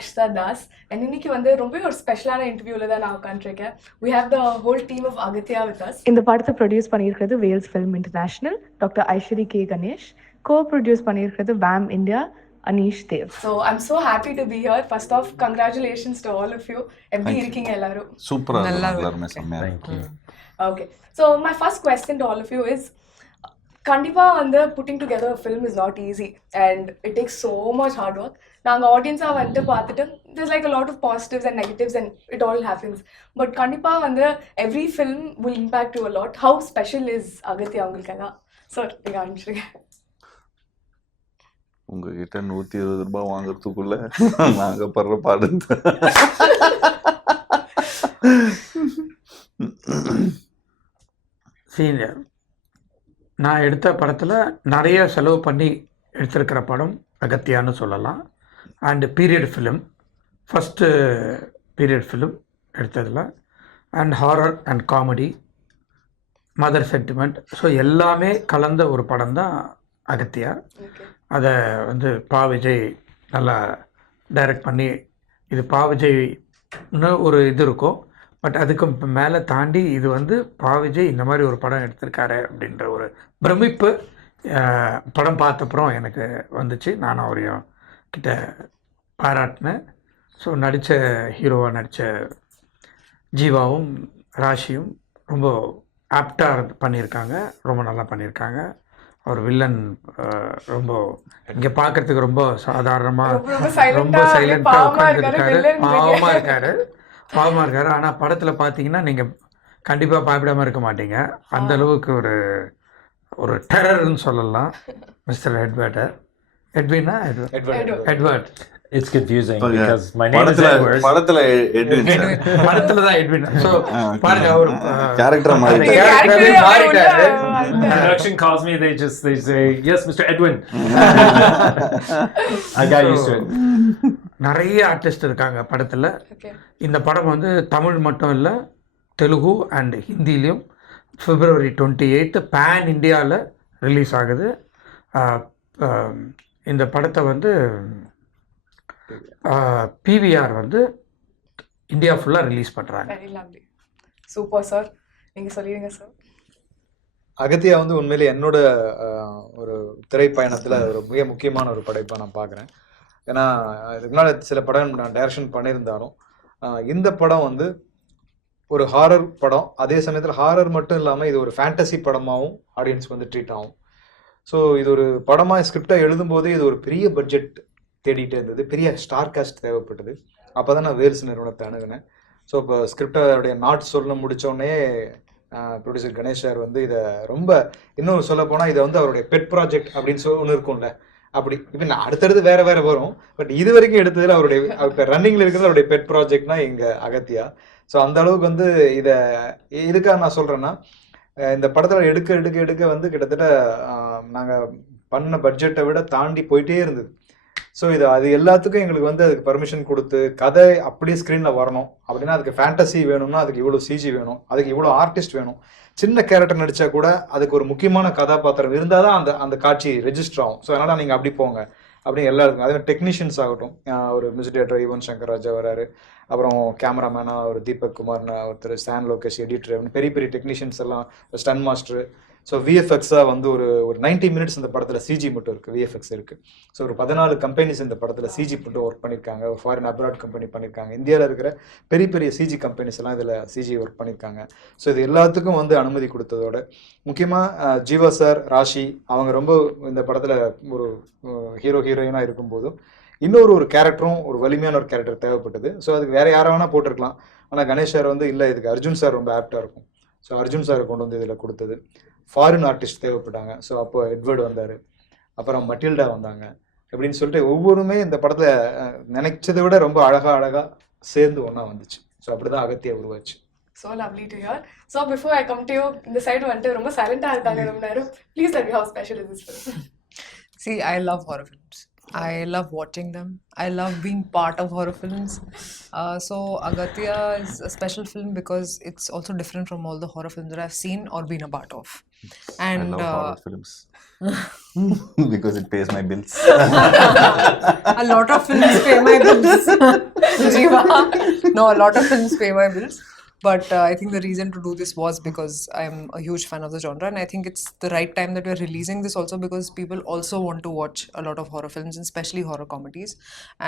Akshita Das. And இன்னைக்கு வந்து ரொம்ப ஒரு ஸ்பெஷலான இன்டர்வியூல தான் நான் உட்காந்துருக்கேன். We have the whole team of Aghathiyaa with us. இந்த படத்தை ப்ரொடியூஸ் பண்ணியிருக்கிறது Vels film international, doctor Ishari K Ganesh. Co-produce பண்ணியிருக்கிறது VAM India, Anish Dev. So I'm so happy to be here. First off, congratulations to all of you. எப்படி இருக்கீங்க எல்லாரும்? சூப்பரா எல்லாரும் செம்மையா இருக்கு. Okay. So my first question to all of you is கண்டிப்பா வந்து putting together a film is not easy and it takes so much hard work. நாங்க ஆடியன்ஸா வந்து பார்த்துட்டு there's like a lot of positives and negatives and it all happens. But கண்டிப்பா வந்து every film will impact you a lot. How special is Aghathiyaa உங்களுக்கெல்லாம்? சார் நீங்க ஆரம்பிச்சிருங்க. உங்ககிட்ட 120 ரூபாய் வாங்குறதுக்குள்ள நாங்க படுற பாடு. சீனியர், நான் எடுத்த படத்தில் நிறைய செலவு பண்ணி எடுத்திருக்கிற படம் அகத்தியான்னு சொல்லலாம். And period film, first period film எடுத்ததில். And horror and comedy, mother sentiment, so எல்லாமே கலந்த ஒரு படம் தான் அகத்தியா. அதை வந்து பா விஜய் நல்லா டைரக்ட் பண்ணி, இது பா விஜய்னு ஒரு இது இருக்கும், பட் அதுக்கு மேலே தாண்டி இது வந்து பா விஜய் இந்த மாதிரி ஒரு படம் எடுத்திருக்காரு அப்படின்ற ஒரு பிரமிப்பு படம் பார்த்தப்புறம் எனக்கு வந்துச்சு. நான் அவரையும் கிட்ட பாராட்டினேன். ஸோ நடித்த ஹீரோவாக நடித்த ஜீவாவும் ராஷியும் ரொம்ப ஆப்டாக பண்ணியிருக்காங்க, ரொம்ப நல்லா பண்ணியிருக்காங்க. அவர் வில்லன் ரொம்ப இங்கே பார்க்குறதுக்கு ரொம்ப சாதாரணமாக ரொம்ப சைலண்ட்டாக உட்காந்துருக்காரு, பாவமாக இருக்காரு. ஆனால் படத்தில் பார்த்தீங்கன்னா நீங்கள் கண்டிப்பாக பயப்படாமல் இருக்க மாட்டீங்க. அந்த அளவுக்கு ஒரு டெரர்னு சொல்லலாம். Mister Edward. It's confusing because my name is Edward. படத்துல எட்வின். படத்துல தான் எட்வின். சோ பாருங்க அவர் கேரக்டர் மாறிட்டாரு. Production calls me, they say yes Mr. Edwin. I got used to it. நிறைய ஆர்டிஸ்ட் இருக்காங்க படத்துல. இந்த படம் வந்து தமிழ் மட்டும் இல்லை, தெலுங்கு அண்ட் ஹிந்திலையும் February 28 பேன் இந்தியாவில் ரிலீஸ் ஆகுது. இந்த படத்தை வந்து PVR வந்து இந்தியா ஃபுல்லாக ரிலீஸ் பண்ணுறாங்க. சூப்பர் சார், நீங்கள் சொல்லிடுங்க சார். அகத்தியா வந்து உண்மையிலே என்னோட ஒரு திரைப்பயணத்தில் ஒரு மிக முக்கியமான ஒரு படைப்பாக நான் பார்க்குறேன். ஏன்னா இதுக்கு முன்னாடி சில படம் நான் டைரக்ஷன் பண்ணியிருந்தாலும் இந்த படம் வந்து ஒரு ஹாரர் படம், அதே சமயத்தில் ஹாரர் மட்டும் இல்லாமல் இது ஒரு ஃபேண்டசி படமாகவும் ஆடியன்ஸ்க்கு வந்து ட்ரீட் ஆகும். ஸோ இது ஒரு படமாக ஸ்கிரிப்டாக எழுதும்போதே இது ஒரு பெரிய பட்ஜெட் தேடிட்டு இருந்தது, பெரிய ஸ்டார் காஸ்ட் தேவைப்பட்டது. அப்போ தான் நான் வேல்ஸ் நிறுவனத்தை அணுகினேன். ஸோ இப்போ ஸ்கிரிப்டோடைய நாட் சொல்ல முடித்தோடனே ப்ரொடியூசர் கணேஷ் சார் வந்து இதை ரொம்ப இன்னும் சொல்ல போனால் இதை வந்து அவருடைய பெட் ப்ராஜெக்ட் அப்படின்னு ஒன்று இருக்கும்ல, அப்படி இப்போ நான் அடுத்தடுத்து வேறு வரும். பட் இது வரைக்கும் எடுத்ததில் அவருடைய இப்போ ரன்னிங்கில் இருக்கிறது அவருடைய பெட் ப்ராஜெக்ட்னா எங்கள் அகத்தியா. ஸோ அந்த அளவுக்கு வந்து இதை இதுக்காக நான் சொல்கிறேன்னா, இந்த படத்தில் எடுக்க வந்து கிட்டத்தட்ட நாங்கள் பண்ண பட்ஜெட்டை விட தாண்டி போயிட்டே இருந்தது. ஸோ அது எல்லாத்துக்கும் எங்களுக்கு வந்து அதுக்கு பர்மிஷன் கொடுத்து கதை அப்படியே ஸ்க்ரீனில் வரணும் அப்படின்னா அதுக்கு ஃபேண்டசி வேணும்னா அதுக்கு இவ்வளோ சிஜி வேணும், அதுக்கு இவ்வளோ ஆர்டிஸ்ட் வேணும். சின்ன கேரக்டர் நடித்தா கூட அதுக்கு ஒரு முக்கியமான கதாபாத்திரம் இருந்தால் தான் அந்த காட்சி ரெஜிஸ்டர் ஆகும். ஸோ அதனால் நீங்கள் அப்படி போங்க அப்படின்னு எல்லாருக்கும். அதே மாதிரி டெக்னீஷியன்ஸ் ஆகட்டும், ஒரு மியூசிக் டைரக்டர் யுவன் சங்கர் ராஜா வராரு, அப்புறம் கேமராமேனாக ஒரு தீபக் குமார்னு ஒருத்தர், ஸ்டான் லோகேஷ் எடிட்டர், பெரிய டெக்னீஷியன்ஸ் எல்லாம், ஸ்டன் மாஸ்டர். ஸோ விஎஃப்எக்ஸாக வந்து ஒரு 90 மினிட்ஸ் இந்த படத்தில் சிஜி மட்டும் இருக்குது, விஎஃப்எக்ஸ் இருக்குது. ஸோ ஒரு 14 கம்பெனிஸ் இந்த படத்தில் சிஜி மட்டும் ஒர்க் பண்ணியிருக்காங்க. ஒரு ஃபாரின் அப்ராட் கம்பெனி பண்ணியிருக்காங்க. இந்தியாவில் இருக்கிற பெரிய சிஜி கம்பெனிஸ் எல்லாம் இதில் சிஜி ஒர்க் பண்ணியிருக்காங்க. ஸோ இது எல்லாத்துக்கும் வந்து அனுமதி கொடுத்ததோட முக்கியமாக ஜீவா சார், ராஷி அவங்க ரொம்ப இந்த படத்தில் ஒரு ஹீரோயினாக இருக்கும்போதும் இன்னொரு கேரக்டரும் ஒரு வலிமையான ஒரு கேரக்டர் தேவைப்பட்டது. ஸோ அதுக்கு வேறு யாரை வேணால் போட்டிருக்கலாம். ஆனால் கணேஷ் சார் வந்து இல்லை, இதுக்கு அர்ஜுன் சார் ரொம்ப ஆப்டாக இருக்கும். ஸோ அர்ஜுன் சாரை கொண்டு வந்து இதில் கொடுத்தது. ஃபாரின் ஆர்டிஸ்ட் தேவைப்பட்டாங்க. ஸோ அப்போ எட்வர்டு வந்தார், அப்புறம் மட்டில்டா வந்தாங்க. அப்படின்னு சொல்லிட்டு ஒவ்வொருமே இந்த படத்தில் நினைச்சதை விட ரொம்ப அழகாக சேர்ந்து ஒன்றா வந்துச்சு. ஸோ அப்படி தான் அகத்தியா உருவாச்சு. So lovely to hear. So before I come to you, இந்த சைடு வந்துட்டு ரொம்ப சைலண்டாக இருக்காங்க ரொம்ப நேரம். Please tell me how special is this film? See, I love horror films. I love watching them. I love being part of horror films. So Aghathiya is a special film because it's also different from all the horror films that I've seen or been a part of. I And love horror films. Because it pays my bills. a lot of films pay my bills. Jiva. No, a lot of films pay my bills. But I think the reason to do this was because I'm a huge fan of the genre, and I think it's the right time that we're releasing this also because people also want to watch a lot of horror films, and especially horror comedies.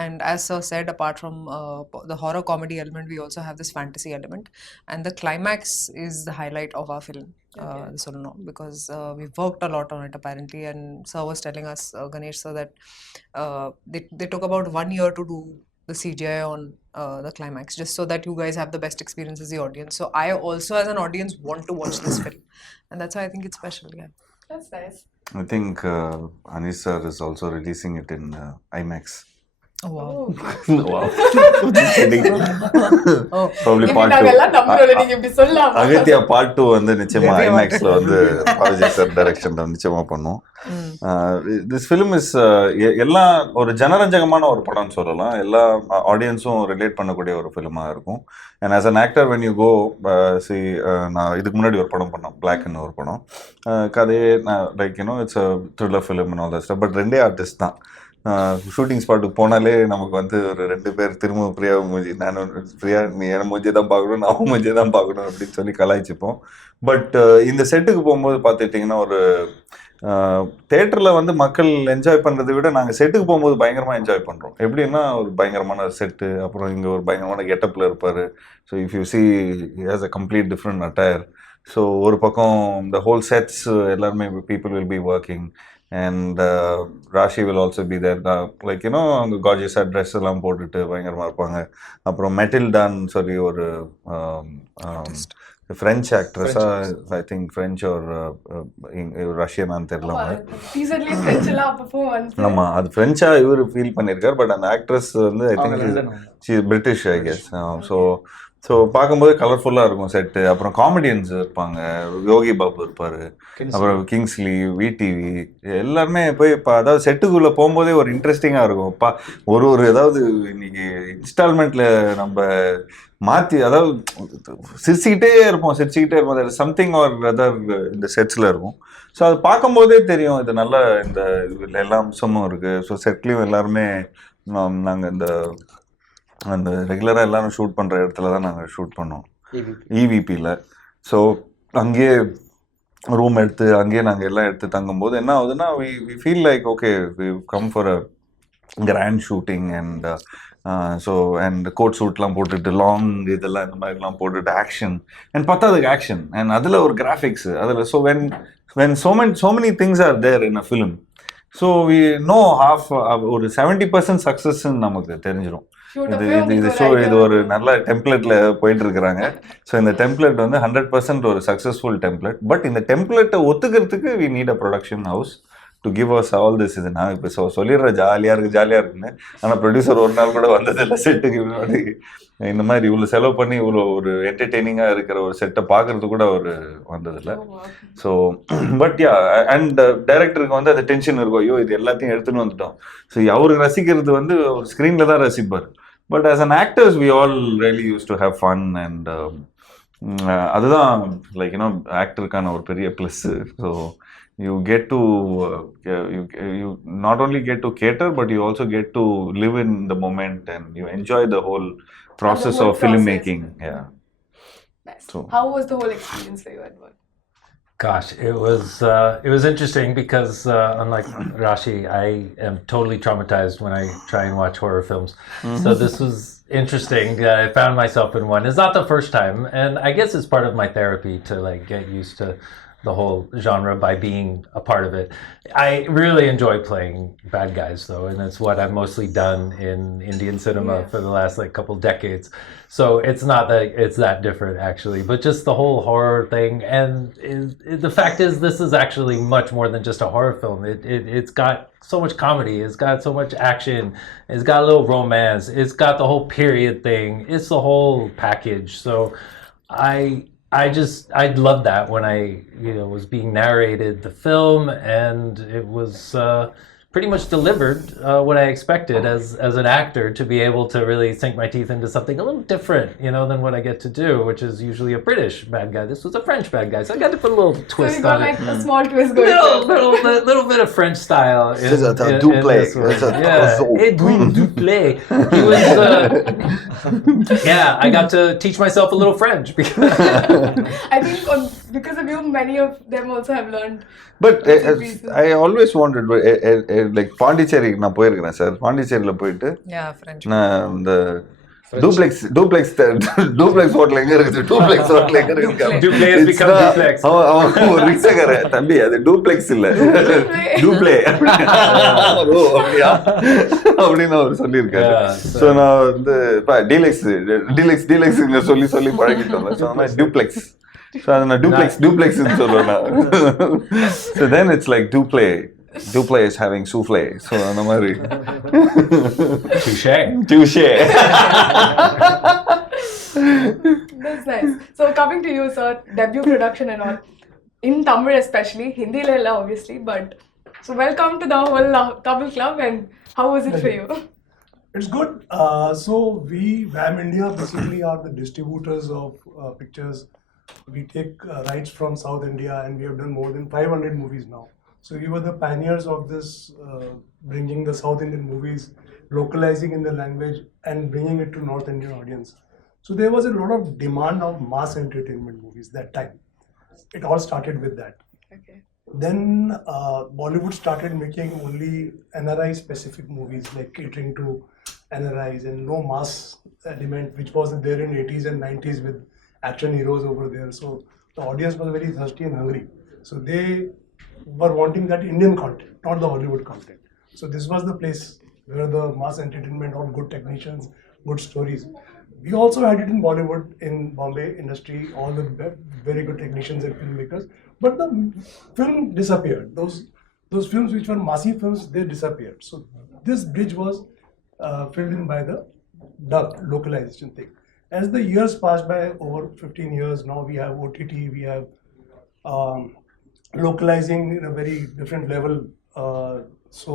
And as Sir said, apart from the horror comedy element, we also have this fantasy element, and the climax is the highlight of our film. This will know because we've worked a lot on it apparently, and Sir was telling us, Ganesh sir, that they took about 1 year to do the CGI on the climax, just so that you guys have the best experience as the audience. So I also, as an audience, want to watch this film, and that's why I think it's special. Yeah. That's nice. I think Anis sir is also releasing it in IMAX. Oh wow. Wow. Just kidding. Oh. Probably இப்படி part 2. நாங்கெல்லாம் நம்புறோம், நீங்க இப்படி சொல்லலாமா? அகத்தியா பார்ட் 2 வந்து நிச்சயமா Maybe ஐமேக்ஸ்ல வந்து விஜய் சார் டைரக்ஷன்ல நிச்சயமா பண்ணும். திஸ் ஃபிலிம் இஸ் எல்லாம் ஒரு ஜனரஞ்சகமான ஒரு படம்னு சொல்லலாம். எல்லா ஆடியன்ஸும் ரிலேட் பண்ணக்கூடிய ஒரு ஃபிலிமா இருக்கும். And as an actor when you go see, நான் இதுக்கு முன்னாடி ஒரு படம் பண்ணோம், பிளாக்னு ஒரு படம். கதையே like you know it's a thriller film and all that stuff. But ரெண்டே ஆர்டிஸ்ட் தான். ஷூட்டிங் ஸ்பாட்டுக்கு போனாலே நமக்கு வந்து ஒரு 2 பேர் திரும்ப பிரியா மூஞ்சி, நான் பிரியா நீ என் மூஞ்சியை தான் பார்க்கணும், நான் மூஞ்சியை தான் பார்க்கணும் அப்படின்னு சொல்லி கலாய்ச்சிப்போம். பட் இந்த செட்டுக்கு போகும்போது பார்த்துட்டிங்கன்னா ஒரு தேட்டரில் வந்து மக்கள் என்ஜாய் பண்ணுறதை விட நாங்கள் செட்டுக்கு போகும்போது பயங்கரமாக என்ஜாய் பண்ணுறோம். எப்படின்னா ஒரு பயங்கரமான செட்டு, அப்புறம் இங்கே ஒரு பயங்கரமான கெட்டப்பில் இருப்பார். So if you see has a complete different attire. So ஒரு பக்கம் இந்த ஹோல் செட்ஸ் எல்லாருமே people will be working. And Rashi will also be there. Like, you know, அவங்க கார்ஜியஸாக ட்ரெஸ் எல்லாம் போட்டுட்டு பயங்கரமாக இருப்பாங்க. அப்புறம் மெட்டில்டான்னு சொல்லி ஒரு ஃப்ரெஞ்ச் ஆக்ட்ரஸாக, ஐ திங்க் ஃப்ரெஞ்ச் ஒரு ரஷ்யனான்னு தெரியல. டீசர்லயே ஃப்ரெஞ்ச் எல்லாம் அப்பப்போ வந்து ஆமாம், அது ஃப்ரெஞ்சாக இவர் ஃபீல் பண்ணியிருக்கார். பட் அந்த ஆக்ட்ரஸ் வந்து I think British I guess. So பார்க்கும்போது கலர்ஃபுல்லாக இருக்கும் செட்டு. அப்புறம் காமெடியன்ஸ் இருப்பாங்க, யோகி பாபு இருப்பார், அப்புறம் கிங்ஸ்லி, விடிவி, எல்லாருமே போய் இப்போ அதாவது செட்டுக்குள்ளே போகும்போதே ஒரு இன்ட்ரெஸ்டிங்காக இருக்கும். ஒரு ஏதாவது இன்னைக்கு இன்ஸ்டால்மெண்ட்டில் நம்ம மாற்றி, அதாவது சிரிச்சுக்கிட்டே இருப்போம். சம்திங் ஆர் அதர் இந்த செட்ஸில் இருக்கும். ஸோ அது பார்க்கும்போதே தெரியும் இது நல்ல இந்த எல்லா அம்சமும் இருக்குது. ஸோ செட்லேயும் எல்லாருமே நாங்கள் அந்த ரெகுலராக எல்லாரும் ஷூட் பண்ணுற இடத்துல தான் நாங்கள் ஷூட் பண்ணோம், இவிபியில். ஸோ அங்கேயே ரூம் எடுத்து அங்கேயே நாங்கள் எல்லாம் எடுத்து தங்கும்போது என்ன ஆகுதுன்னா, we feel like okay we come for a grand shooting. And so and coat சூட்லாம் போட்டுட்டு லாங் இதெல்லாம் இந்த மாதிரிலாம் போட்டுட்டு ஆக்ஷன் அண்ட் பத்தாதுக்கு ஆக்ஷன் அண்ட் அதில் ஒரு கிராஃபிக்ஸு அதில். So when so many things are there in a film, so we know half ஒரு 70% சக்ஸஸ்ன்னு நமக்கு தெரிஞ்சிடும். இது ஒரு நல்ல டெம்ப்ளேட்ல போயிட்டு இருக்கிறாங்க. ஸோ இந்த டெம்ப்ளேட் வந்து 100% ஒரு சக்ஸஸ்ஃபுல் டெம்ப்ளேட். பட் இந்த டெம்ப்ளேட்டை ஒத்துக்கிறதுக்கு we need a production house to give us all this. இது நான் இப்போ சொல்லிடுறேன் ஜாலியாக இருக்குன்னு. ஆனால் ப்ரொடியூசர் ஒரு நாள் கூட வந்ததில்லை செட்டுக்கு. இந்த மாதிரி இவ்வளோ செலவு பண்ணி இவ்வளோ ஒரு என்டர்டெய்னிங்காக இருக்கிற ஒரு செட்டை பார்க்கறது கூட அவர் வந்ததில்லை. ஸோ பட் யா, அண்ட் டைரக்டருக்கு வந்து அந்த டென்ஷன் இருக்கும், ஐயோ இது எல்லாத்தையும் எடுத்துன்னு வந்துட்டோம். ஸோ அவருக்கு ரசிக்கிறது வந்து ஒரு ஸ்க்ரீனில் தான் ரசிப்பார். But as an actors we all really use to have fun. And அதுதான் லைக் யூனோ ஆக்டருக்கான ஒரு பெரிய plus. So you get to you not only get to cater, but you also get to live in the moment and you enjoy the whole process of filmmaking. Yeah. Nice. So how was the whole experience for you, Edward? Gosh, it was interesting because unlike Rashi, I am totally traumatized when I try and watch horror films. So this was interesting. I found myself in one. It's not the first time, and I guess it's part of my therapy to like get used to the whole genre by being a part of it. I really enjoy playing bad guys though, and it's what I've mostly done in Indian cinema for the last like couple decades. So it's not that it's that different actually, but just the whole horror thing. And the fact is, this is actually much more than just a horror film. It's got so much comedy, it's got so much action, it's got a little romance, it's got the whole period thing, it's the whole package. So I loved that when I was being narrated the film, and it was pretty much delivered what I expected as an actor, to be able to really sink my teeth into something a little different, than what I get to do, which is usually a British bad guy. This was a French bad guy, so I got to put a little So twist you got on like it. a small twist going. Little bit of French style. It's a double. this one. It's a Yeah, double. et double. He was. Yeah, I got to teach myself a little French because. I think because of you, many of them also have learned. But I always wanted, like Pondicherry நான் போயிருக்கிறேன் சார். பாண்டிச்சேரியில் போயிட்டு Yeah, French. நான் இந்த duplex hotel எங்க இருக்குது, duplex hotel எங்க இருக்கு, Duplex has become duplex. அவன் ஒரு ரிக்ஷாக்கார தம்பி, அது டூப்ளெக்ஸ் இல்ல டூப்ளே அப்படியா அப்படின்னு அவர் சொல்லியிருக்காரு. ஸோ நான் வந்து டீலெக்ஸ் சொல்லி பழகிட்டு வந்தேன். ஸோ நான் டியூப்ளெக்ஸ், ஸோ அதை நான் டூப்ளெக்ஸ்ன்னு சொல்லுவேன் நான். So then it's like Duple is having souffle. So அந்த மாதிரி touche. That's nice. So coming to you, sir, debut production and all, in Tamil especially, Hindi la obviously, but so welcome to the whole Tamil club, and how was it for you? It's good. So we, VAM India, basically are the distributors of pictures. We take rights from South India, and we have done more than 500 movies now. So we were the pioneers of this, bringing the South Indian movies, localizing in the language and bringing it to North Indian audience. So there was a lot of demand of mass entertainment movies that time. It all started with that. Okay. Then Bollywood started making only NRI specific movies, like catering to NRIs, and no mass element, which was there in 80s and 90s with action heroes over there. So the audience was very thirsty and hungry. So they were wanting that Indian content, not the Hollywood content. So this was the place where the mass entertainment, all good technicians, good stories. We also had it in Bollywood, in Bombay industry, all the very good technicians and filmmakers. But the film disappeared. Those films which were massive films, they disappeared. So this bridge was filled in by the dub localization thing. As the years passed by, over 15 years now, we have OTT, we have localizing in a very different level. So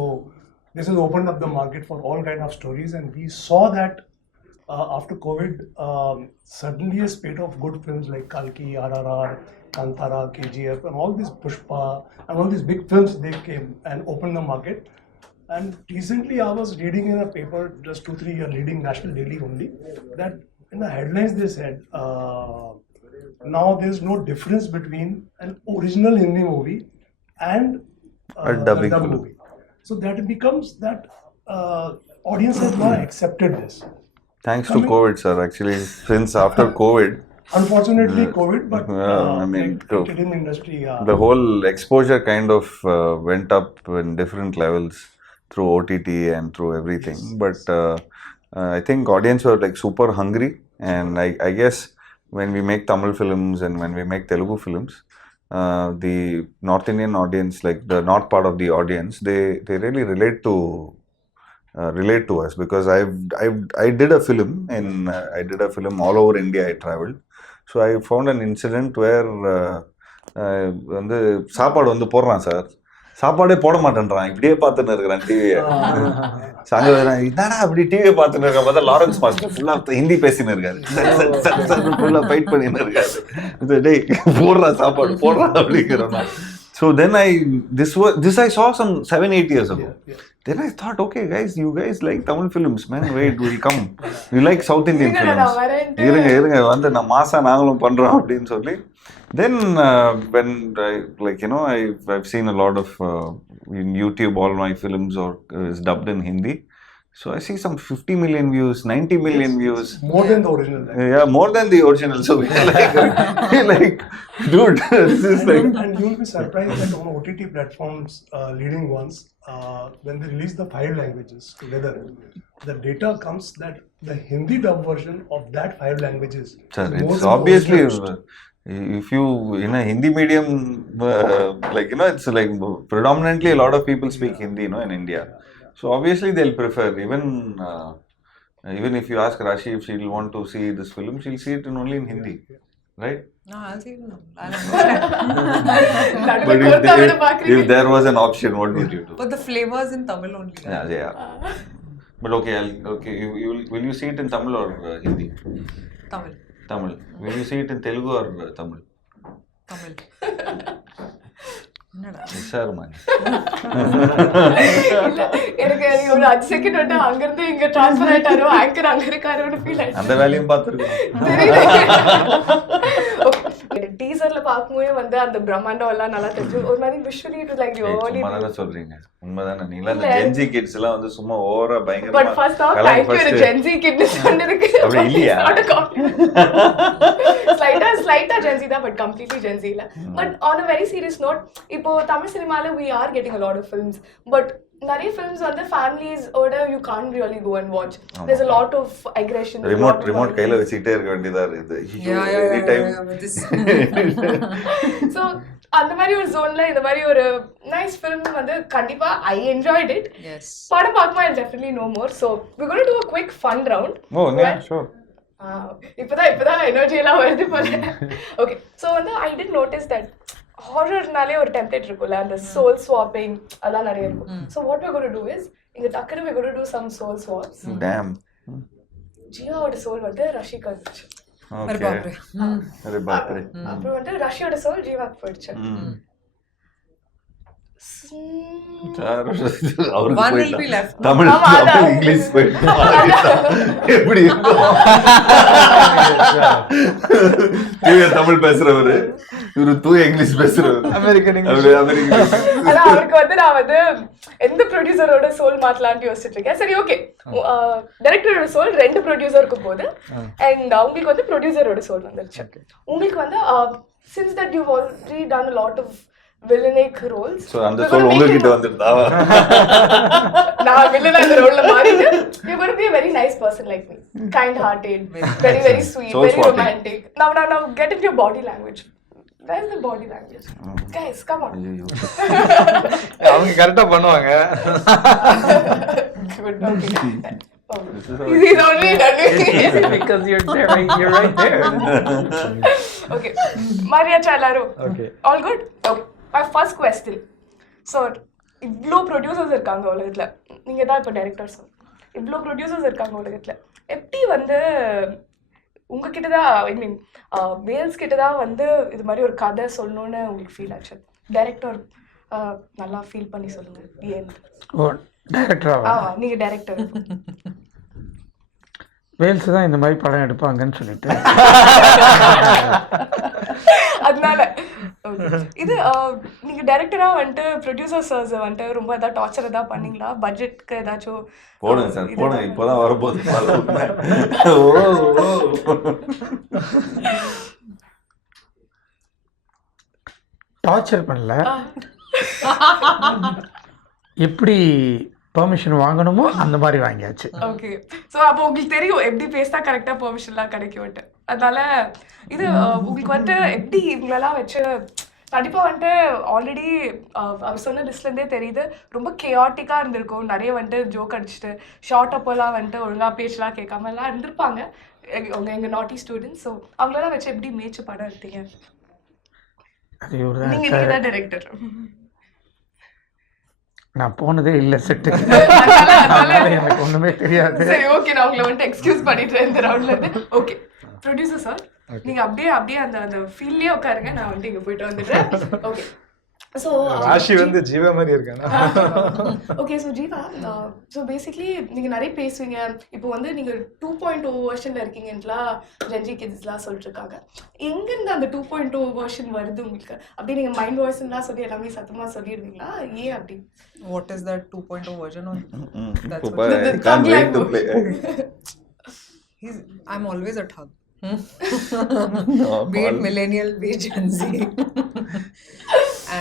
this has opened up the market for all kind of stories, and we saw that after COVID, suddenly a spate of good films like Kalki, RRR, Kantara, KGF, and all these Pushpa, and all these big films, they came and opened the market. And recently I was reading in a paper, just 2-3 years reading National Daily only, that in the headlines they said, now there's no difference between an original Hindi movie and A dubbing the dub film. movie. So that becomes that audience has now accepted this. Thanks to COVID, sir. Actually, since after COVID, Unfortunately, COVID, but I mean, like film industry, the whole exposure kind of went up in different levels through OTT and through everything. But I think audience were like super hungry, and I guess when we make Tamil films and when we make Telugu films, the North Indian audience, like the north part of the audience, they really relate to us, because I did a film all over India. I traveled, so I found an incident where வந்து சாப்பாடு வந்து போடுறான் சார், சாப்பாடே போட மாட்டேன்றான், இப்படியே பார்த்துன்னு இருக்கிறான் டிவியை. அங்கே என்னடா அப்படி டிவியை பார்த்துன்னு இருக்க பார்த்தா லாரன்ஸ் மாஸ்டர் ஃபுல்லாக ஹிந்தி பேசின்னு இருக்காரு, ஃபுல்லாக ஃபைட் பண்ணின்னு இருக்காரு. டேய் போடுறா சாப்பாடு போடுறா அப்படிங்கிறோம். So then this I saw some 7-8 years ago. Then I thought, okay guys, you guys like Tamil films, man, wait, we'll come. We like South Indian films. இருங்க வந்து நான் மாசா நாங்களும் பண்றோம் அப்படின்னு சொல்லி. Then when I've seen a lot of in YouTube, all my films is dubbed in Hindi. So I see some 50 million views, 90 million views. more than the original. Yeah, more than the original. So we're like, dude, this is like. And you'll be surprised that on OTT platforms, leading ones, when they release the 5 languages together, the data comes that the Hindi dub version of that 5 languages. Sir, is more it's than the obviously, original. if you in a Hindi medium, it's like predominantly a lot of people speak Hindi, in India. So obviously they'll prefer, even if you ask Rashi if she'll want to see this film, she'll see it only in Hindi. right? No, I'll see it in Tamil. I'll understand. நடுவுல But கோர்த்தா விட if பாக்குறீங்க. there was an option, what would you do? But the flavors in Tamil only. Right? Yeah. But okay, will you see it in Tamil or Hindi? Tamil. Tamil. Will you see it in Telugu or Tamil? Tamil. என்னடா Sir, man. இல்ல, எனக்கு ஒரு 5 செகண்ட் வந்து அங்க இருந்து இங்க ட்ரான்ஸ்ஃபர் ஆயிட்டாரோ ஆங்கர் அங்க இருக்காரோன்னு ஃபீல் ஆயிடுச்சு. அந்த வேலையும் பார்த்துருக்கோம். டீசர்ல பாக்கும்போது வந்து அந்த பிரம்மாண்டம் எல்லாம் நல்லா தெரிஞ்சு ஒரு மாதிரி விஷுவலி இட் லைக் ரியலி. சும்மா தானே சொல்றீங்க, உண்மைதானே. நீங்களா இந்த ஜென்சி கிட்ஸ் எல்லாம் வந்து சும்மா ஓவரா பட் பயங்கரமா first of thank you Gen Z kid சொன்னதுக்கு. அப்படி இல்லையா? ஸ்லைட்டா ஜென்சி தான், பட் கம்ப்ளீட்லி ஜென்சி இல்ல. But on a very serious note, இப்போ தமிழ் சினிமால we are getting a lot of films, but நிறைய films வந்து families ஓட you can't really go and watch. There's a lot of aggression. Remote கையில வச்சுக்கிட்டே இருக்க வேண்டியதா இருக்குது. So அந்த மாதிரி ஒரு ஜோன்ல இந்த மாதிரி ஒரு நைஸ் ஃபிலிம் வந்து கண்டிப்பா ஐ என்ஜாய்ட் இட். எஸ் படம் பார்க்குமா I'll definitely know more. So we're going to do a quick fun round. Oh yeah, sure. இப்பதான் எனர்ஜி எல்லாம் வருது போல. ஓகே, ஸோ வந்து ஐ டிட் நோட்டிஸ் தட் ஹாரர்னாலே ஒரு டெம்ப்ளேட் இருக்கும்ல, அந்த சோல் ஸ்வாப்பிங் அதெல்லாம் நிறைய இருக்கும். So what we're going to do is இங்க டக்குனு we're going to do some soul swaps. Damn. ஜீவாவோட சோல் வந்து ரஷிக்கு வந்துச்சு. Okay. அரே பாப்ரே. அப்புறம் வந்து ரஷியோட சோல் ஜீவாக்கு போயிடுச்சு. அவருக்கு One will போயிட்டா. be left. தமிழ் ஆமா, அதான். தமிழ் இங்கிலீஷ் போயிட்டா. எப்படி இருக்கும்? தூய தமிழ் பேசுறவரு, இவரு தூய இங்கிலீஷ் பேசுறவரு. அமெரிக்கன் ஆனா அவருக்கு வந்து நான் வந்து எந்த ப்ரொடியூசரோட சோல் மாத்தலாம்னு யோசிச்சுட்டு இருக்கேன். சரி, ஓகே, டைரக்டரோட சோல் 2 ப்ரொடியூசருக்கு போகுது அண்ட் உங்களுக்கு வந்து ப்ரொடியூசரோட சோல் வந்துருச்சு. உங்களுக்கு வந்து since that you've already done a lot of villainic roles, so அந்த சோல் உங்ககிட்ட வந்துட்டா. நான் வில்லனா இந்த ரோல்ல மாறிட்டு you're going to be a very nice person like me, kind hearted, very very sweet, Soul very swapping. romantic. Now get into your body language. Where's the body language? Guys, come on. அவங்க கரெக்டா பண்ணுவாங்க. Good, okay. Oh. He's already done it. Because you're there, you're right there. Okay. Maria Chalaru. Okay. All good? Okay. My first question. So, இவ்வளோ ப்ரொடியூசர்ஸ் இருக்காங்க உலகத்துல, நீங்க தான் இப்போ டைரக்டர்ஸ். இவ்வளோ ப்ரொடியூசர்ஸ் இருக்காங்க உலகத்துல, எப்படி வந்து உங்ககிட்ட தான் ஐ மீன் வேல்ஸ் கிட்ட தான் வந்து இது மாதிரி ஒரு கதை சொல்லணும்னு உங்களுக்கு ஃபீல் ஆச்சு? டைரக்டர் நல்லா ஃபீல் பண்ணி சொல்லுங்க. ஓ டைரக்டராக நீங்க டைரக்டர். வேல்ஸ் தான் இந்த மாதிரி படம் எடுப்பாங்கன்னு சொல்லிட்டு அதனால இது நீங்க டைரக்டரா வந்துட்டு ப்ரொடியூசர்ஸ் வந்துட்டு ரொம்ப ஏதாவது டார்ச்சர் ஏதாவது பண்ணீங்களா? பட்ஜெட்க்கு ஏதாச்சும் போடுங்க சார், போடுங்க. இப்போதான் வரப்போகுது. டார்ச்சர் பண்ணல, எப்படி பெர்மிஷன் வாங்கணுமோ அந்த மாதிரி வாங்கியாச்சு. ஓகே, ஸோ அப்போ உங்களுக்கு தெரியும் எப்படி பேசினா கரெக்டாக பெர்மிஷன்லாம் கிடைக்கும்ட்டு. அதனால இது உங்களுக்கு வந்துட்டு எப்படி இவங்களெல்லாம் வச்சு கண்டிப்பாக வந்துட்டு ஆல்ரெடி அவர் சொன்ன லிஸ்ட்லேருந்தே தெரியுது ரொம்ப கேஆட்டிக்காக இருந்திருக்கும். நிறைய வந்துட்டு ஜோக் அடிச்சுட்டு ஷார்ட் அப்போலாம் வந்துட்டு ஒழுங்காக பேச்செலாம் கேட்காமலாம் இருந்திருப்பாங்க அவங்க எங்கள் நாட்டி ஸ்டூடெண்ட்ஸ். ஸோ அவங்களெல்லாம் வச்சு எப்படி மேய்ச்சி படம் எடுத்தீங்க? நீங்கள் தான் டைரக்டர். நான் போனதே இல்லை செட்டுக்கு, எனக்கு ஒன்றுமே தெரியாது. சரி, ஓகே, நான் உங்களை வந்துட்டு எக்ஸ்கியூஸ் பண்ணிட்டு இந்த ரவுண்ட்ல இருந்து. ஓகே, ப்ரொடியூசர் சார், நீங்க அப்படியே அந்த ஃபீல்ட்லயே உட்காருங்க, நான் வந்துட்டு இங்க போயிட்டு வந்துடுறேன். ஓகே, ஸோ ராஷி வந்து ஜீவா மாதிரி இருக்காங்க. Okay, so Jeeva, so basically நீங்கள் நிறைய பேசுவீங்க. இப்போ வந்து நீங்கள் 2.0 வெர்ஷனில் இருக்கீங்கன்ட்டுலாம் ஜென்ஜி கிட்ஸ்லாம் சொல்லிட்டு இருக்காங்க. எங்கேருந்து அந்த 2.0 வெர்ஷன் வருது உங்களுக்கு? அப்படி நீங்கள் மைண்ட் வாய்ஸ்லாம் சொல்லி எல்லாமே சத்தமாக சொல்லிடுவீங்களா? ஏன் அப்படி? What is that 2.0 version on? That's Super, I can't wait to play. I'm always a thug. Be it millennial, be it Gen Z.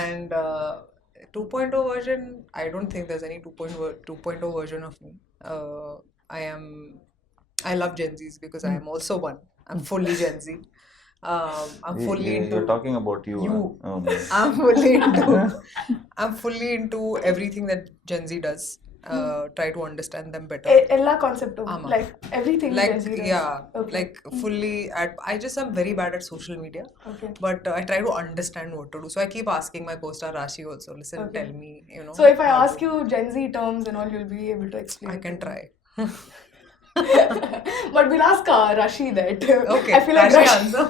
And 2.0 version, I don't think there's any 2.0 version of me. I love Gen Zs because I am also one. I'm fully Gen Z. I'm fully into. You're talking about you. I'm fully into everything that Gen Z does. try to understand them better. Ella concept Ama. like everything Like, Gen Z does. yeah, Okay. like fully I just am very bad at social media, Okay. but I try to understand what to do. So I keep asking my co-star Rashi also, listen, Okay. tell me, you know. So if I ask you Gen Z terms and all, you'll be able to explain. I can try. But we'll ask Rashi that. Okay, I feel like Rashi Rashi. answer.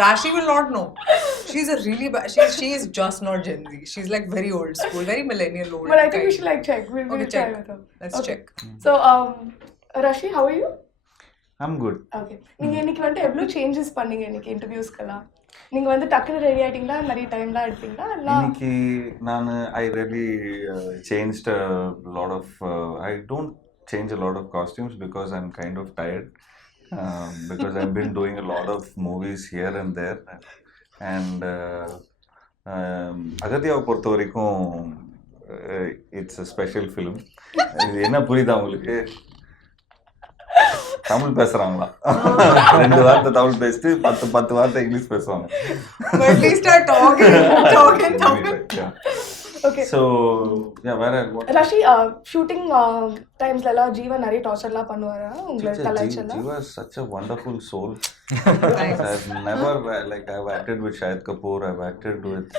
Rashi will not know. She's a really bad. She is just not Gen Z. She's like very old school, very millennial old. But I think we kind. should like check. We'll Okay, try check. with her. Let's Okay. check. So Rashi, how are you? I'm good. Okay. நீங்க இன்னைக்கு வந்து எவ்வளவு சேஞ்சஸ் பண்ணீங்க இன்னைக்கு இன்டர்வியூஸ்க்கெல்லாம்? நீங்க வந்து டக்குனு ரெடி ஆயிட்டீங்களா? நிறைய டைம்லாம் எடுத்தீங்களா? இல்ல இன்னைக்கு நான் I really changed a lot of I don't change a lot of costumes because I'm kind of tired because I've been doing a lot of movies here and there and அகத்தியாவை பொறுத்த வரைக்கும் இட்ஸ் a special film. இது என்ன புரியுதா உங்களுக்கு? தமிழ் பேசுறாங்களா? 2 வார்த்தை தமிழ் பேசிட்டு 10 வார்த்தை இங்கிலீஷ் பேசுவாங்க. But at least start talking. Okay. So yeah, where Rashi, shooting times எல்லாம் ஜீவா நிறைய டார்ச்சர்லாம் பண்ணுவாரா? உங்களை கலாய்ச்சலாம்? Jiiva is such a wonderful soul. Thanks. I've never I've acted with Shahid Kapoor, I've acted with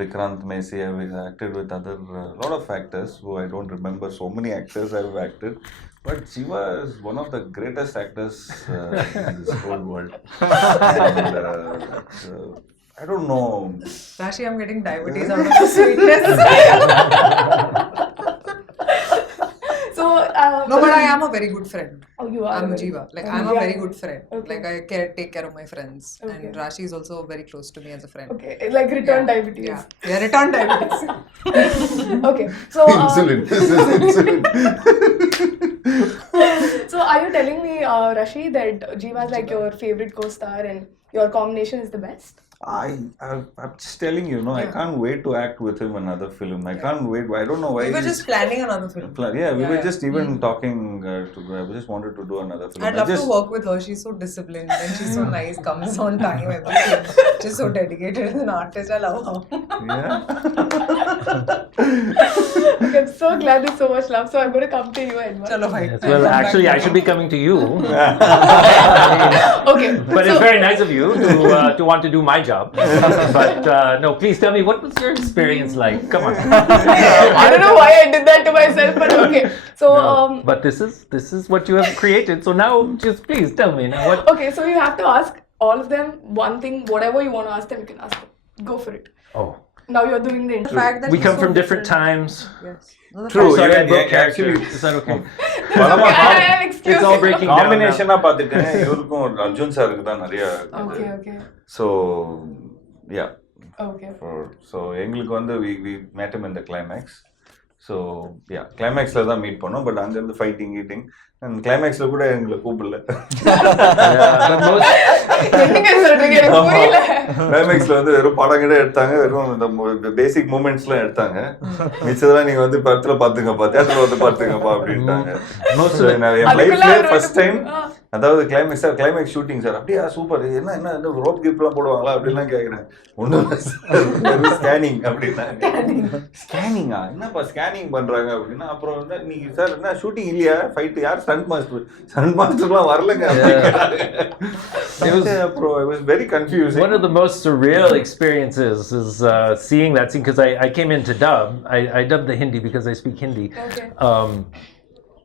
Vikrant Messi, I've acted with other lot of actors who I don't remember so many actors I've acted. But Jiiva is one of the greatest actors in this whole world. And I don't know. Rashi, I'm getting diabetes out of the sweetness. So No, but I am a very good friend. Oh, you are. I'm very- Jiiva. Like Oh, I'm a yeah. very good friend. Okay. Like I take care of my friends, Okay. and Rashi is also very close to me as a friend. Okay, like return Yeah. diabetes. Yeah, return diabetes. Okay, so Insulin. This is insulin. so are you telling me, Rashi, that Jiiva is like your favorite co-star and your combination is the best? I'm just telling you, no, I can't wait to act with him in another film. I can't wait. I don't know why. We were just planning another film. Yeah, we Yeah, were yeah. just even talking I just wanted to do another film. I'd love to work with her. She's so disciplined and she's so nice, comes on time, everything. Just so dedicated as an artist. I love her. Yeah. Okay, I'm so glad there's so much love. So I'm going to come to you, Edward. Chalo, bhai. Yes, well, actually, I should be coming to you. Okay, But it's very nice of you to want to do my job. But no, please tell me, what was your experience like? Come on. I don't know why I did that to myself, but okay. So But this is what you have created. So now, just please tell me now what. okay, so you have to ask all of them one thing, whatever you want to ask them, you can ask them. Go for it. Oh, Now you're doing the The interview. fact that we she's come so from different times. Yes. No, the True. I'm sorry, I Yeah, broke yeah, character. actually- Is that okay? Excuse It's all me. breaking down now. காம்பினேஷனா பார்த்துட்டேன் இவருக்கும் அர்ஜுன் சாருக்கு தான் நிறைய Okay. So yeah Okay. So எங்களுக்கு வந்து we met him in the climax. So yeah கிளைமேக்ஸில் தான் மீட் பண்ணோம். பட் அங்கேருந்து ஃபைட்டிங் கீட்டிங் அண்ட் கிளைமேக்ஸில் கூட எங்களை கூப்பிடல. என்னங்க சொல்றீங்க? எனக்கு புரியல. கிளைமேக்ஸில் வந்து வெறும் படங்களே எடுத்தாங்க, வெறும் இந்த பேசிக் மூமெண்ட்ஸ்லாம் எடுத்தாங்க. மிச்சதெல்லாம் நீங்கள் வந்து படத்தில் பார்த்துங்கப்பா, தேட்டரில் வந்து பார்த்துங்கப்பா அப்படின்ட்டாங்க. என் லைஃப்லேயே ஃபர்ஸ்ட் டைம் அதாவது கிளைமேக்ஸ் ஷூட்டிங் சார் அப்படியா சூப்பர், என்ன ரோப் கிப்லாம் போடுவாங்களா அப்படின்லாம் கேட்குறேன். ஒன்றும் ஸ்கேனிங் அப்படின்னாங்க. ஸ்கேனிங்கா என்னப்பா ஸ்கேனிங் பண்ணுறாங்க அப்படின்னா, அப்புறம் வந்து நீங்கள் சார் என்ன ஷூட்டிங் இல்லையா, ஃபைட்டு யார் ஸ்டண்ட் மாஸ்டர்லாம் வரலங்க. அப்புறம் I was very confusing. One of the most surreal experiences is seeing that scene because I came in to dub. I dubbed the Hindi because I speak Hindi. Okay.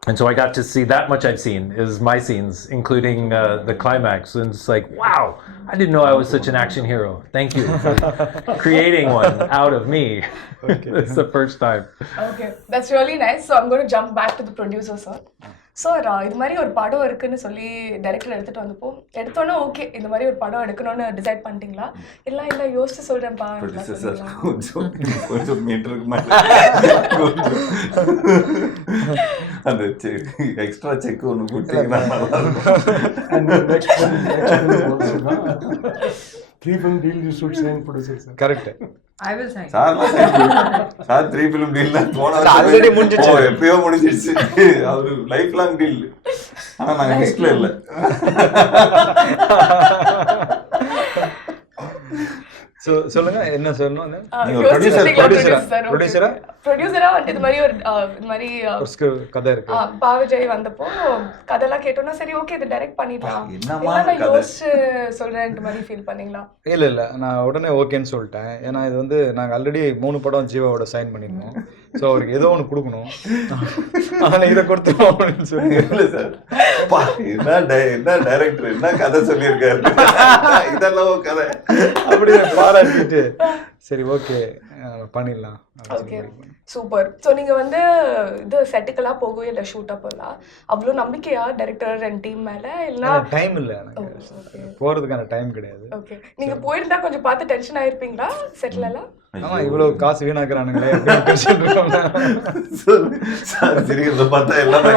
And so I got to see that much I've seen is my scenes, including the climax. And it's like, wow, I didn't know I was such an action hero. Thank you for creating one out of me. It's the first time. Okay, that's really nice. So I'm going to jump back to the producer, sir. Sir இது மாதிரி ஒரு படம் இருக்குன்னு சொல்லி டைரக்டர் எடுத்துட்டு எடுத்தோன்னே ஓகே இந்த மாதிரி ஒரு படம் எடுக்கணும்னு டிசைட் பண்ணிட்டீங்களா? இல்லை யோசிச்சு சொல்றேன்ப்பா. கொஞ்சம் மீட்டருக்கு மேலே அந்த எக்ஸ்ட்ரா செக் ஒன்று கொடுத்தீங்கன்னா நல்லா இருக்கும். 3 film deal you should sign producer sir. Correct. I will sign. Sir 3 film deal already முடிஞ்சிச்சு. எப்பயோ முடிஞ்சிடுச்சு. அது லைஃப் லாங் டீல். ஆனா நாங்க லிஸ்ட்ல இல்ல. சொல்லுங்க என்ன சொல்லணும் நீங்க ஒரு ப்ரொடியூசரா ப்ரொடியூசரா வந்துட்டு இது மாதிரி ஒரு இது மாதிரி கதை இருக்கு விஜய் வந்தப்போ கதைலாம் கேட்டோம்னா சரி ஓகே இது டைரக்ட் பண்ணிடலாம் என்னமா நான் கதை யோசிச்சு சொல்றேன் மாதிரி ஃபீல் பண்ணீங்களா? இல்ல நான் உடனே ஓகேன்னு சொல்லிட்டேன். ஏன்னா இது வந்து நாங்கள் ஆல்ரெடி 3 படம் ஜீவாவோட சைன் பண்ணியிருந்தோம். ஸோ அவருக்கு ஏதோ ஒன்று கொடுக்கணும், அதனால இதை கொடுத்துருவோம் அப்படின்னு சொல்லி. இல்லை சார், என்ன டைரக்டர் என்ன கதை சொல்லியிருக்காரு, இதெல்லாம் கதை அப்படி பாராட்டிட்டு சரி ஓகே பண்ணிடலாம். Okay super. ஸோ நீங்கள் வந்து இது செட்டுக்கெல்லாம் போகவே இல்லை, ஷூட் அப்போல்லாம் அவ்வளோ நம்பிக்கையா டைரக்டர் அண்ட் டீம் மேலே? இல்லைனா டைம் இல்லை, எனக்கு போகிறதுக்கான டைம் கிடையாது. ஓகே, நீங்கள் போயிருந்தா கொஞ்சம் பார்த்து டென்ஷன் ஆயிருப்பீங்களா செட்டில் எல்லாம்? ஆமா, இவ்வளோ காசு வீணாக்குறானுங்களே சிரிக்கிறத பார்த்தா எல்லாமே.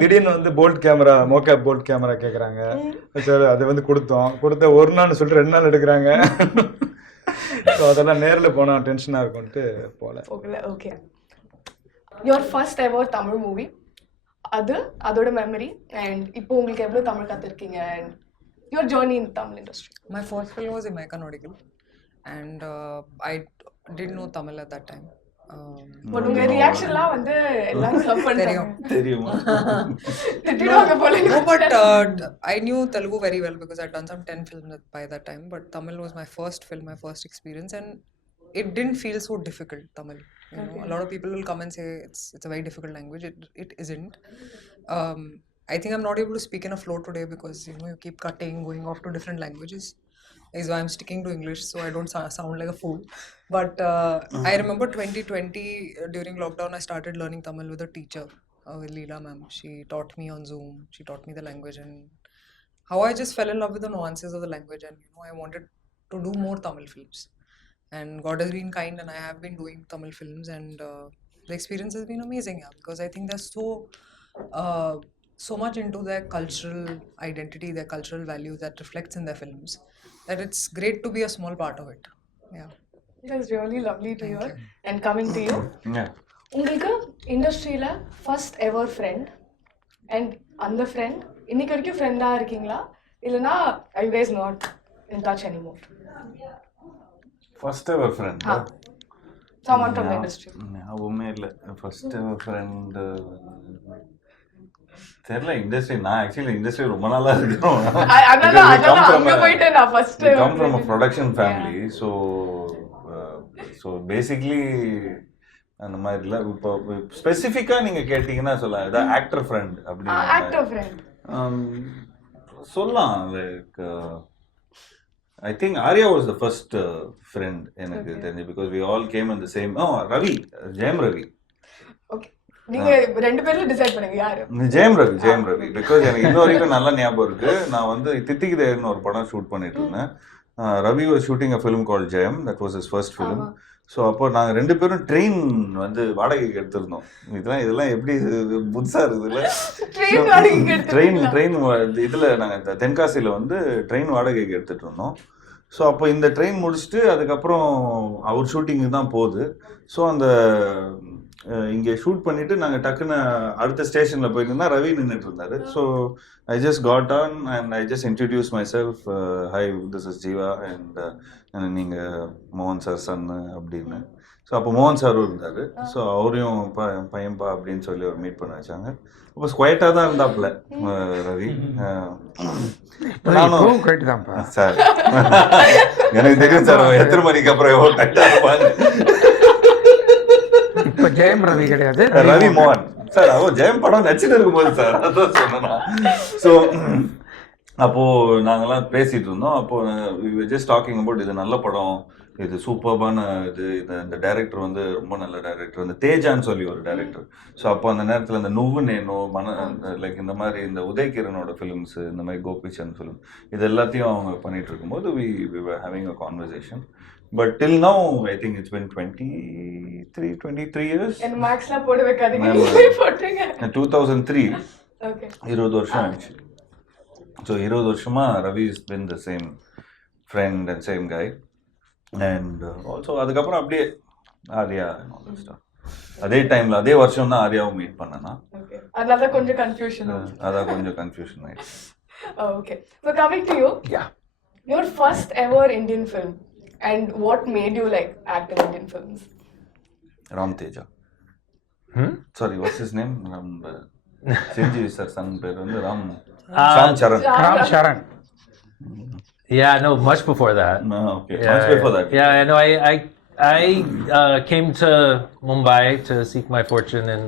திடீர்னு வந்து போல்ட் கேமரா, மோகேப் போல்ட் கேமரா கேட்குறாங்க சார். அது வந்து கொடுத்த ஒரு நாள் சொல்லிட்டு 2 நாள் எடுக்கிறாங்க. ஸோ அதெல்லாம் நேரில் போனால் டென்ஷனாக இருக்கும்ட்டு போகல. Okay, your first ever Tamil movie, அதோட மெமரி அண்ட் இப்போ உங்களுக்கு எவ்வளோ தமிழ் கற்றுருக்கீங்க and your journey in Tamil industry? My first film was American Nautical, and I didn't know Tamil at that time. But unga reaction la வந்து எல்லாரும் லவ் பண்றாங்க தெரியுமா? திட்டிடுவாங்க போல. No, but I knew Telugu very well because I'd done some 10 films by that time, but Tamil was my first film, my first experience, and it didn't feel so difficult, Tamil. You know, a lot of people will come and say it's a very difficult language. It isn't. I think I'm not able to speak in a flow today because you keep cutting, going off to different languages. Is why I'm sticking to English so I don't sound like a fool. But I remember 2020 during lockdown I started learning Tamil with a teacher, with Leela ma'am. She taught me on Zoom. She taught me the language and how I just fell in love with the nuances of the language, and I wanted to do more Tamil films. And God has been kind and I have been doing Tamil films, and the experience has been amazing, yeah, because I think they're so much into their cultural identity, their cultural values that reflects in their films, that it's great to be a small part of it. Yeah, that's really lovely to hear. And coming to you, உங்களுக்கு இண்டஸ்ட்ரியில first ever friend and அந்த ஃப்ரெண்ட் இன்னைக்கு வரைக்கும் ஃப்ரெண்டா இருக்கீங்களா, இல்லனா are you guys not in touch anymore? First ever friend someone from the industry? ஞாபகமே இல்லை. ஃபர்ஸ்ட் எவர் ஃப்ரெண்ட் தெரியல. இண்டஸ்ட்ரி, நான் ஆக்சுவலி இண்டஸ்ட்ரி ரொம்ப நாளா இருக்கோம். Come from a production family. So basically அந்த மாதிரி இல்லை. இப்போ ஸ்பெசிஃபிக்காக நீங்கள் கேட்டிங்கன்னா சொல்லலாம், ஏதாவது ஆக்டர் ஃப்ரெண்ட் அப்படின்னு சொல்லலாம். Like I think Arya was the first friend எனக்கு தெரிஞ்சு, because we all came in the same. Ravi, Jayam Ravi. Okay, நீங்க ரெண்டு பேரும் டிசைட் பண்ணுங்க யாரு. ஜெயம் ரவி பிகாஸ் எனக்கு இன்ன வரைக்கும் நல்லா ஞாபகம் இருக்கு. நான் வந்து தித்திக்குதேன்னு ஒரு படம் ஷூட் பண்ணிட்டு இருந்தேன். Ravi was shooting a film called Jayam. That was his first film. So அப்போ நாங்கள் 2 பேரும் ட்ரெயின் வந்து வாடகைக்கு எடுத்திருந்தோம். இதெல்லாம் எப்படி புதுசாக இருக்குதுல்ல. ட்ரெயின் இதில் நாங்கள் தென்காசியில் வந்து ட்ரெயின் வாடகைக்கு எடுத்துகிட்டு இருந்தோம். ஸோ அப்போ இந்த ட்ரெயின் முடிச்சுட்டு அதுக்கப்புறம் அவர் ஷூட்டிங்கு தான் போகுது. ஸோ அந்த இங்கே ஷூட் பண்ணிவிட்டு நாங்கள் டக்குன்னு அடுத்த ஸ்டேஷனில் போயிருந்தா ரவி நின்றுட்டு இருந்தார். So I just got on and I just introduce my self. High, this is Jeeva அண்ட் நீங்கள் மோகன் சார் சன்னு அப்படின்னு. ஸோ அப்போ மோகன் சாரும் இருந்தார். ஸோ அவரையும் பையன்பா அப்படின்னு சொல்லி அவர் மீட் பண்ண வச்சாங்க. அப்போ ஸ்குவைட்டாக தான் இருந்தாப்புல ரவி. நானும் சார் எனக்கு தெரியும் சார் எத்தனை மணிக்கு அப்புறம் எவ்வளோ டைட்டாக இருப்பாங்க. இப்போ ஜெயம் ரவி கிடையாது, ரவி மோகன் சார். அவன் ஜெயம் படம் நச்சுட்டு இருக்கும்போது சார் அதான் சொன்னா. ஸோ அப்போது நாங்கள்லாம் பேசிகிட்டு இருந்தோம். அப்போது ஜஸ்ட் டாக்கிங் அபவுட் இது நல்ல படம், இது சூப்பர்பான இந்த டைரக்டர் வந்து ரொம்ப நல்ல டைரக்டர், இந்த தேஜான்னு சொல்லி ஒரு டைரக்டர். ஸோ அப்போ அந்த நேரத்தில் இந்த நுவ்வு நேனோ லைக் இந்த மாதிரி இந்த உதயகிரனோட ஃபிலிம்ஸ், இந்த மாதிரி கோபிச்சந்த் ஃபிலிம், இது எல்லாத்தையும் அவங்க பண்ணிட்டு இருக்கும்போது we were having a conversation. But till now, I think it's been 23 years. And marks la podu vekkadinga, neenga potreenga. 2003. Okay. 20 வருஷம் ஆச்சு. So 20 வருஷமா Ravi has been the same friend and same guy. And also அதுக்கப்புறம் அப்படியே Arya and all that stuff. அதே டைம்ல அதே வருஷம் தான் ஆர்யாவை மீட் பண்ணனா. Okay. அதான் கொஞ்சம் கன்ஃபியூஷன். அதான் கொஞ்சம் கன்ஃபியூஷன் ஆயிடுச்சு. Oh, okay. So coming to you, Yeah. your first ever Indian film, and what made you like act in Indian films? Ram Teja. Hmm? Sorry, what's his name? Ram. Sanjeev sir son பேர் வந்து Ram. Uh, Shyam Charan. Ram Charan. Yeah, no, much before that. No, okay. Much before that. Yeah, I know. I came to Mumbai to seek my fortune in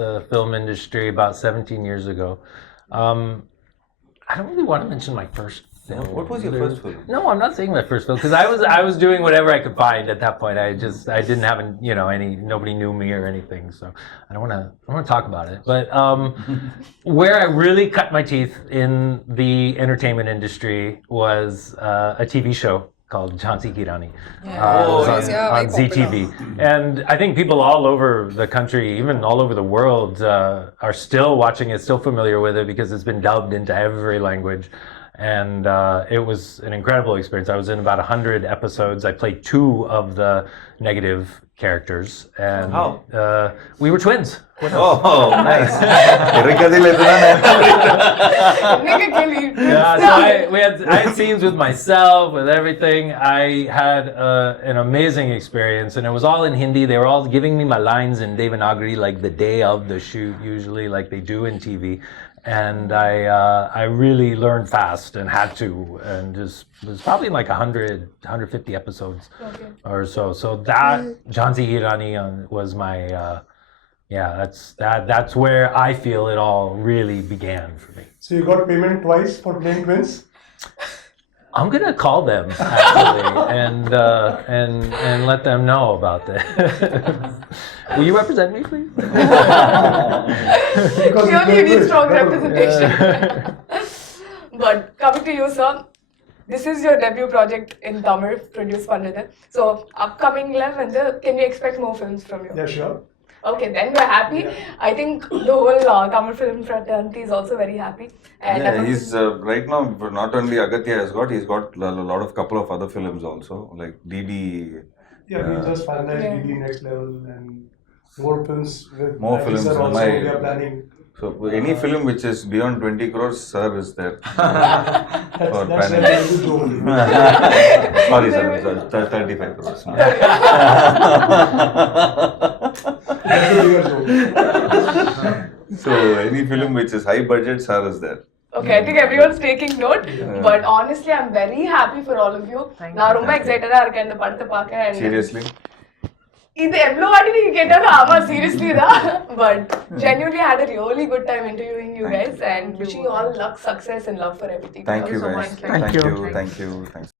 the film industry about 17 years ago. I don't really want to mention my first film. What was your first film? No, I'm not saying my first film because I was doing whatever I could find at that point. I didn't have nobody knew me or anything, so I don't want to talk about it. But where I really cut my teeth in the entertainment industry was a TV show called Jhansi Ki Rani. It was on very ZTV. And I think people all over the country, even all over the world, are still watching it, still familiar with it because it's been dubbed into every language. And it was an incredible experience. I was in about 100 episodes. I played 2 of the negative characters. And we were twins. Oh, nice. இருக்கதில்ல Yeah, so I had scenes with myself, with everything. I had an amazing experience, and it was all in Hindi. They were all giving me my lines in Devanagari, like the day of the shoot, usually, like they do in TV. And I really learned fast and had to, and just it was probably like 150 episodes or so. So that Jhansi Ki Rani was my. That's where I feel it all really began for me. So you got payment twice for playing twins? I'm gonna call them actually and let them know about this. Will you represent me, please? Clearly, you need strong representation. But coming to you, sir, this is your debut project in Tamil, produced by Vijay. So upcoming level, can we expect more films from you? Yeah, sure. Okay, then we're happy. I think the whole Tamil film fraternity is also very happy. And Yeah, he's right now not only Aghathiyaa he's got a lot of couple of other films also, like DD. Yeah, we just finalized DD Next Level and more films with More Nike films sir in also my- we are planning. So any film which is beyond 20 crores, sir is there. That's For that's planning. a very good role. Sorry, sir, 35 crores. That's a bigger role. So any film which is high budget, sir is there. okay, I think everyone's taking note. But honestly, I'm very happy for all of you. நான் ரொம்ப எக்ஸைட்டடா இருக்கேன் இந்த படத்தை பார்க்க. And Seriously? இது எவ்வளவு வாட்டி நீங்க கேட்டாலும் ஆமா சீரியஸ்லி தான். But genuinely had a really good time interviewing you guys and wishing you all luck, success and love for everything. Thank you so guys. much. Thank you. Thanks.